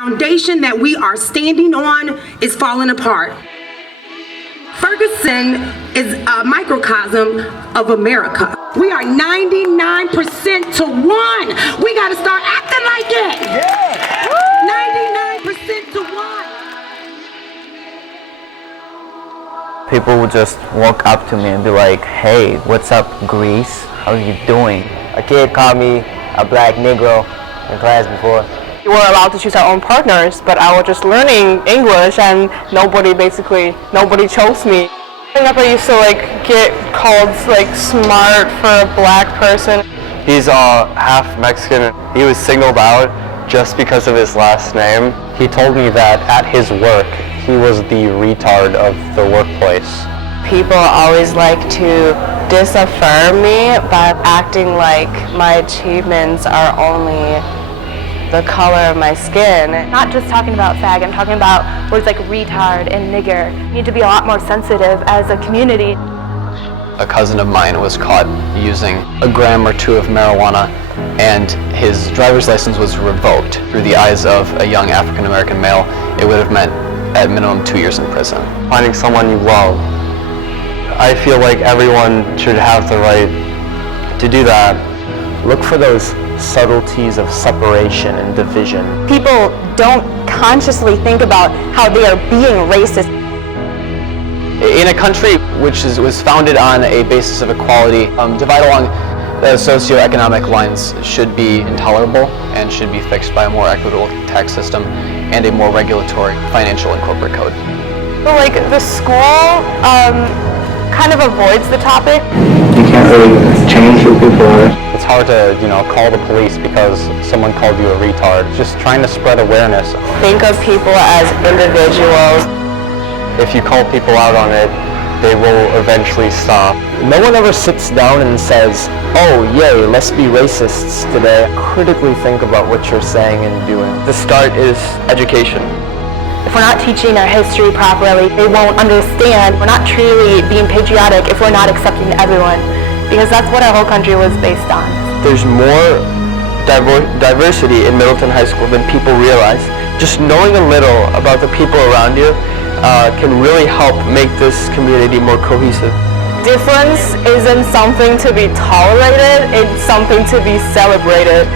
Foundation that we are standing on is falling apart. Ferguson is a microcosm of America. We are 99% to 1. We got to start acting like it. Yeah. 99% to 1. People would just walk up to me and be like, "Hey, what's up, Greece? How are you doing?" A kid called me a black Negro in class before. We were allowed to choose our own partners, but I was just learning English and nobody chose me. Growing up, I used to get called smart for a black person. He's half Mexican. He was singled out just because of his last name. He told me that at his work, he was the retard of the workplace. People always like to disaffirm me by acting like my achievements are only the color of my skin. Not just talking about fag, I'm talking about words like retard and nigger. We need to be a lot more sensitive as a community. A cousin of mine was caught using a gram or two of marijuana, and his driver's license was revoked. Through the eyes of a young African-American male, it would have meant at minimum 2 years in prison. Finding someone you love. I feel like everyone should have the right to do that. Look for those subtleties of separation and division. People don't consciously think about how they are being racist. In a country which was founded on a basis of equality, divide along the socioeconomic lines should be intolerable and should be fixed by a more equitable tax system and a more regulatory financial and corporate code. So the school kind of avoids the topic. You can't really change who people are. It's hard to, call the police because someone called you a retard. Just trying to spread awareness. Think of people as individuals. If you call people out on it, they will eventually stop. No one ever sits down and says, "Oh, yay, let's be racists today." Critically think about what you're saying and doing. The start is education. If we're not teaching our history properly, they won't understand. We're not truly being patriotic if we're not accepting everyone, because that's what our whole country was based on. There's more diversity in Middleton High School than people realize. Just knowing a little about the people around you can really help make this community more cohesive. Difference isn't something to be tolerated, it's something to be celebrated.